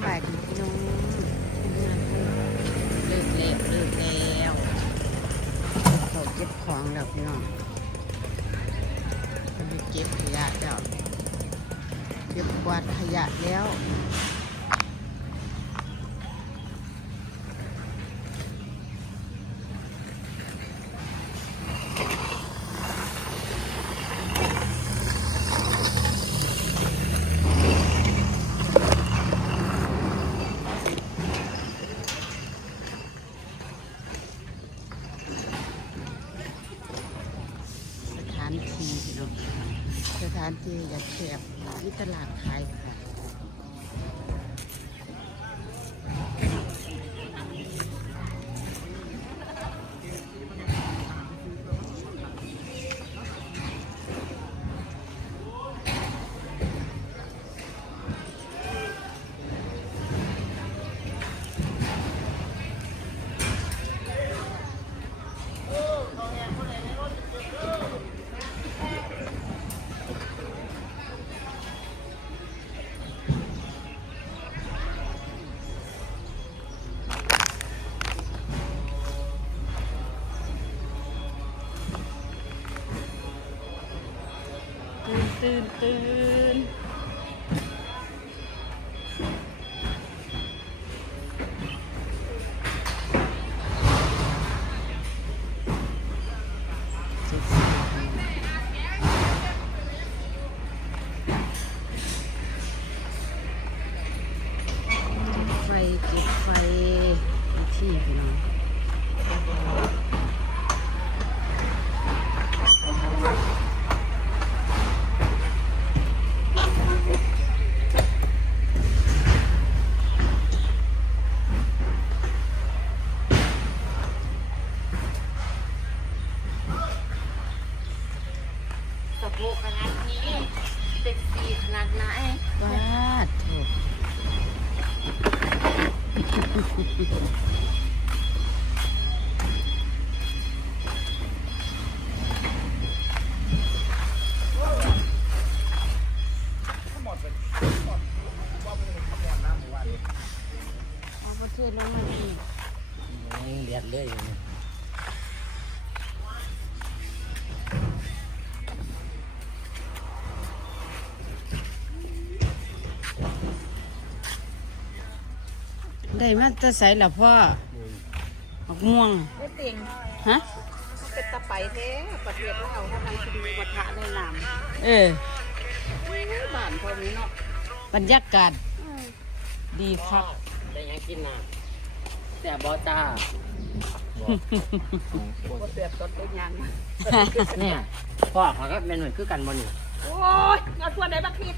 ำบายดีพี่น้องเลิกแล้วเลิกแล้วเขาเก็บของแล้วพี่น้องเขาไปเก็บขยะแล้วเก็บกวาดขยะแล้ว สถานที่พี่น้อง สถานที่อยากแคบมีตลาดขาย ค่ะ เอาประเทศลงมาอีกเลียดเลย ได้มาจะใส่ละพ่อมะม่วงไม่เต็งฮะเป็นตะไปแท้ประเทศเราเขาทำคดีวัฒะในน้เออำบ้านพวกนี้เนาะบรรยากาศดีครับได้ยังกินน่ะแต่บอจ้าบ่เสียบต้นต้นยางเนี่ยพ่อเขาก็เป็นเหมือนคือกันบนนี่โอ้ยเอาส่วนไหนบักคิด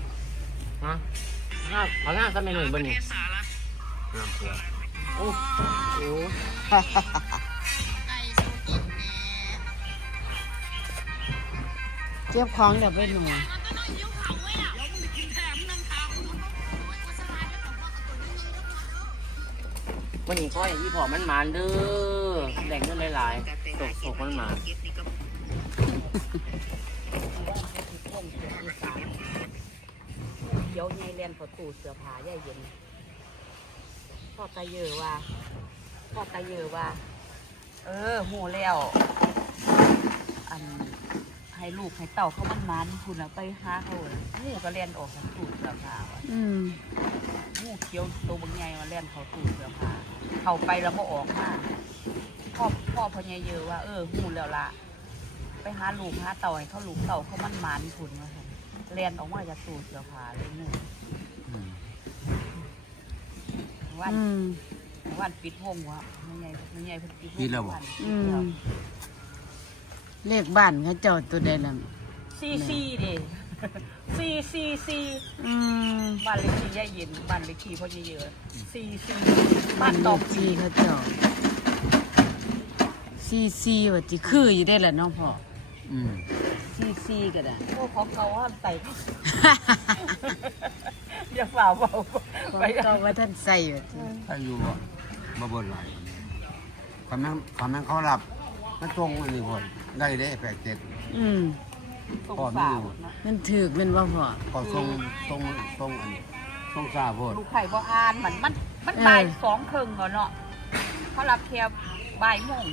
ฮะห้าเขาหน้าก็เป็นเหมือนบนนี่ น้ำตัวโอ้โหเก็บของเดี๋ยวไปหนูวันนี้พ่อย่างที่พอมันหมานเด้อแดงเงินหลายๆตกตกมันหมานเดี๋ยวไงเรียนประตูเสื้อผ้าใหญ่เย็น อตาเยอว่าพ่อตาเยอว่าเออหูแล้ว อันให้ลูกให้เต่าเขามันมันคุณเอาไปหาเขาเลยหูก็เรียนออกจากตู้เสื้อผ้าว่ะอืมงูเขียวตัวบางใหญ่มาเล่นเขาตู้เสื้อผ้าเขาไปแล้วบ่ออกมาพ่อพ่อพญายเยอะว่า เออหูแล้วละไปหาลูกหาเต่าให้เขาลูกเต่าเขามันหมันผุนมาค่ะเล่นออกมาจากตู้เสื้อผ้าเลยหนึ่ง วันอืม วันปิดวงวะไม่ใหญ่ไม่ใหญ่เพิ่นปิดวงปิดแล้วบ่วันอืมเลขบ้านเขาเจ้าตัวใดล่ะซีซีเด้ซีซีซีอืมบ้านเลขที่ย่าเย็นบ้านเลขที่พ่อเยอะซีซีบ้าบ้านนตตออกกซีจีเขาเจ้าซีซีว่าจิคืออยู่ได้แหละน้องพ่ออืมซีซีก็ได้ โอ้ของเขาห้ามใส่ อย่าฝ่าเบาของไปเก่าว่าท่านใส่ว่าติถ้าอยู่บ่บ่เบิดหลายคำนั้นคำนั้นเขารับมันตรงอันนี้พ่อได้ได้แปดเจ็ดอืมตรงฝ่านะมันถือกมันว่าพ่อก็ทรงทรงทรงอันนี้ต้องซาโพดลูกไข่บ่อ่านมันมันมันเออบ่ายสองครึ่งแล้วเนาะเขารับแค่บ่ายโมง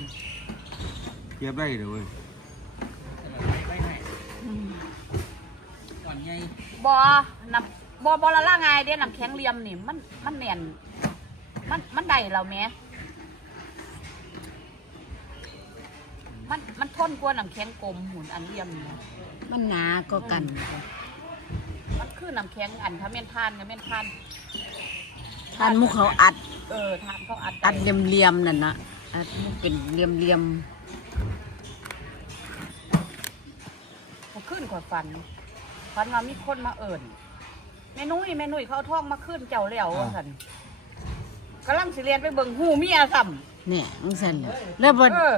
เก็บได้เลยเว้ยก่อนใหญ่ บ่น้ำบ่บ่ละล่างไงเด้น้ำแข็งเหลี่ยมนี่มันมันแน่น มันมันได้แล้วแหม่มันมันทนกว่าน้ำแข็งกลมหุ่นอันเหลี่ยมนี่มันหนาก็กันมันคือน้ำแข็งอันถ้าแม่นทานก็แม่นทานท่านมุกเขาอัด เออทานเขาอัดอัดเหลี่ยมๆนั่นนะอัดมุกเป็นเหลี่ยมเขาขึ้นกว่าฟันฟันว่ามีคนมาเอิ่น แม่นุ้ยแม่นุ้ยเขาเอาทองมาขึ้นเจ้าแล้วว่าซั่นกำลังสิเรียนไปเบิ่งหูเมียซ้ำๆเนี่ยจังซั่นแหละแล้วบ่เออ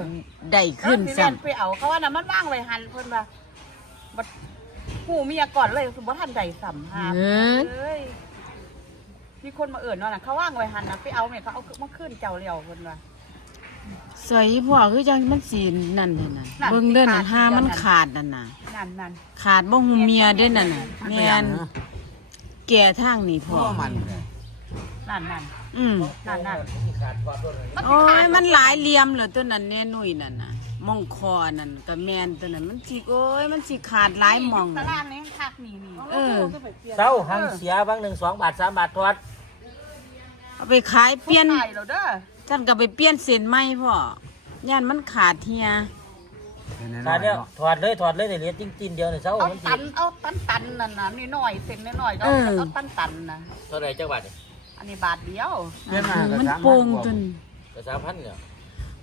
ได้ขึ้นเออสิซ้ํเรียนไปเอาเขาว่าน่ะมันว่างไว้หันเพิ่นว่าบัดหูเมียก่อนเลยคือบ่ทันได้สัมหาเออเอ้ยมีคนมาเอิ่นว่าน่ะเขาว่างไว้หันน่ะไปเอาแม่เขาเอามาขึ้นเจ้าแล้วเพิ่นว่า สวยพ่อคือจังมันสินั่นนี่น่ะนั่นเบิ่งเด้อน่ะขาดหามันเดียวนั่นขาดนั่นน่ะ นั่นนั่นขาดบ่หูเมียเด้อนั่นน่ะมันแม่เป็นหยังนนะ แก่ทางนี่เพพ่อราะว่ามันเลยนั่นนั่นอืมนั่นนั่นขาดความรวดเร็วมันโอ้สิขายมันหลายเหลี่ยมเหลือตัวนั้นแน่นุ่ยนั่นน่ะมองคอนั่นก็แม่นตัวนั้นมันสิโอ้ยมันสิขาดหลายหมองตารางนี้คักนี่นี่เออเศร้าหังเสียบางหนึ่งสองบาทสามบาททอดเอาไปขายเปลี่ยนขายแล้วเด้อท่านก็ไปเปลี่ยนเส้นใหม่พ่อย่านมันขาดเฮียเป็นแน่น ขาอดนเดียวเนาะถอดเลยถอดเลยเดี๋ยวเหลือจริงๆเดียวเนี่ยเศร้าเอามันตัสินเอาตันตันนั่นน่ะนี่น้อยเส้นน้อยๆก็เอาเอาตันตันน่ะเท่าไหรจังหวัดเนี่ยอันนี้บาทเดียวเปลี่ยนมาก็มันสามพันโป่งกว่าจนก็สามพันเนี่ย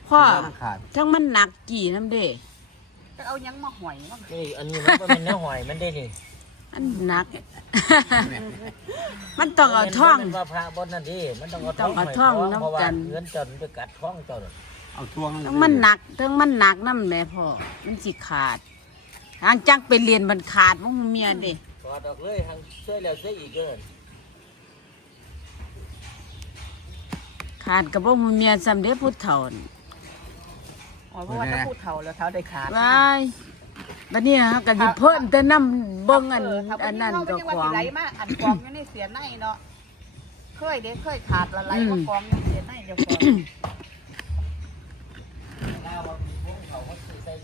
พ่อมันขาดทั้งมันหนักกี่น้ำเด้จะเอาหยังมาหอยมานี่อันนี้มันเป็นเนื้อหอยมันได้นี่อันหนัก มันต้องเอาท่อง มันว่าพระบนนั่นดิมันต้องเอาต้องเอาท่องหยน้ำเพราะว่ากันเงินจนจะกัดท้องเจ้า เลยเอาทวงทั้งมันหนักทั้งมันหนักน้ำแม่พ่อมันสิขาดทางจักไปเรียนมันขาดมันเมียเด้ถอดออกเลยทางช่วยแล้วช่วยอีกเกินขาดกับบ่หูเมียสำเร็จพุทธเฒ่าน่ะอ๋อเพราะว่าถ้าพูดเท่าแล้วเท่าได้ขาดว้ายบัดนี้ฮะก็สิเพิ่นแต่น้ำเบิ่งอันเถ้าอันนั้นก็ก็ขขวาวางไหลมาอันกองอยู่ในเสียในเนาะเคยเด้เคยขาดละไหลว่ากองอยู่ในเสียในเดี๋ยวก่อน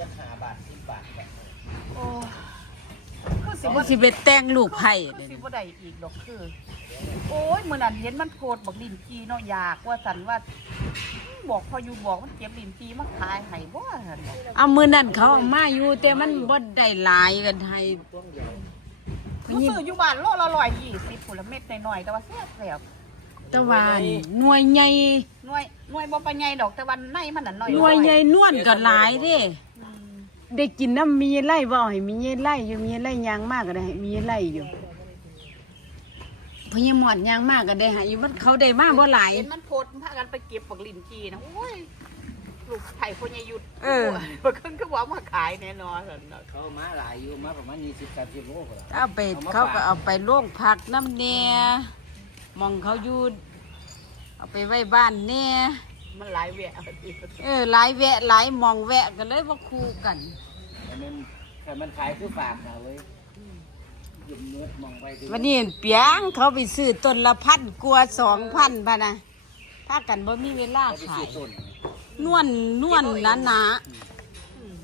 จะหาบาทสิบบาทแบบโอ้คือสิมับ่นสิไปแต่งลูกไผ่คือเด้สิบ่ได้อีกดอกคือ โอ้ยมื้อนั้นเห็นมันโพดบักลิ้นจีเนาะอยากว่าสันว่าบอกพออยู่บอกมันเก็บลิ้นจีมาขายให้บ่หั่นเอามื้อนั้นเขาเอามาอยู่แต่มันบ่ได้หลายกันให้คือซื้ออยู่บ้านโลละ120พุ่นละเม็ดน้อยๆแต่ว่าแซ่บแซ่บแต่ว่าหน่วยใหญ่หน่วยหน่วยบ่ปานใหญ่ดอกแต่ว่าในมันน่ะน้อยหน่วยใหญ่นวลก็หลายเด้อืม ได้กินน้ำมีไล่บ่ให้มีไล่อยู่มีไล่ยางมากก็ได้ให้มีไล่อยู่พญหมอดยางมากก็ได้ให้อยู่มันเขาได้มาบ่หลายเห็นมันโพดพากันไปเก็บบักลิ้นจีนะโอ้ยลูกไผ่พ่อใหญ่หยุดเออบ่ขึ้นก็บอกมาขายแน่นอนซั่นน่ะเขามาหลายอยู่มาประมาณยี่สิบสามสิบโลกว่าเอาไปเขาก็เอาไปโรงพักน้ำแน่หมองเขาอยู่เอาไปไว้บ้านแน่ มันหลายแวะเอาดิเออหลายแวะหลายหมองแวะกันเลยว่าคู่กันแต่มันแต่มันขายคือฝากนะเว้ยหยุดเนื้อมองไปดูวันนี้เปียงเขาไปซื้อต้นละพันกลัวสองพันพะนะถ้ากันบ่มีเวลาเขาไปขาซื้อยต้นนวลนวลหนาหนา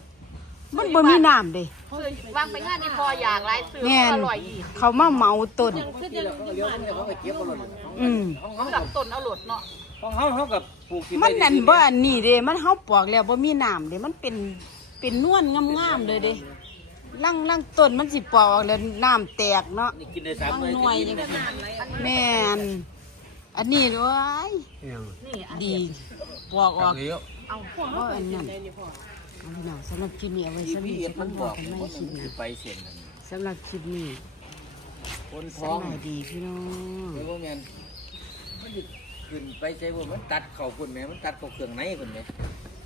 ๆมันบ่มีน้ำเด้ซื้อวางไปงานนี่พออย่างหลายซื้อแม่นอร่อยอีกเขามาเหมาต้นเขาเลี้ยวเนี่ยเขาไปเก็บเอาเลยอืมของเขาดับต้นเอาหลดเนาะ ของเขาเขากับปลูกมันนั่นบ่อันนี้เด้มันเฮาปอกแล้วบ่มีน้ำเด้มันเป็นเป็นนวลงามๆเลยเด้ลังลังต้นมันสิปอกออกแล้วน้ำแตกเนาะนี่กินได้สามบางเลยหน่วยจังซี่แม่นอันนี้ด้วยเนี่ยนี่อันดีปอกออกเลี้ยวเอาพวกบ่อันนั้นเอาพี่น้องสำหรับคลิปนี้เอาไว้ที่สำหพี่รับเอ็ดมัมันนบบออกกกันไม่ว่าคลิปมันนะสิไปเส้นนั่นสำหรับคลิปนี้คนสท้องบายดีพี่น้อง ขึ้นไปใช่พวกมันตัดเข่าคนแม่มันตัดเข่าเครื่องไหนคนแม่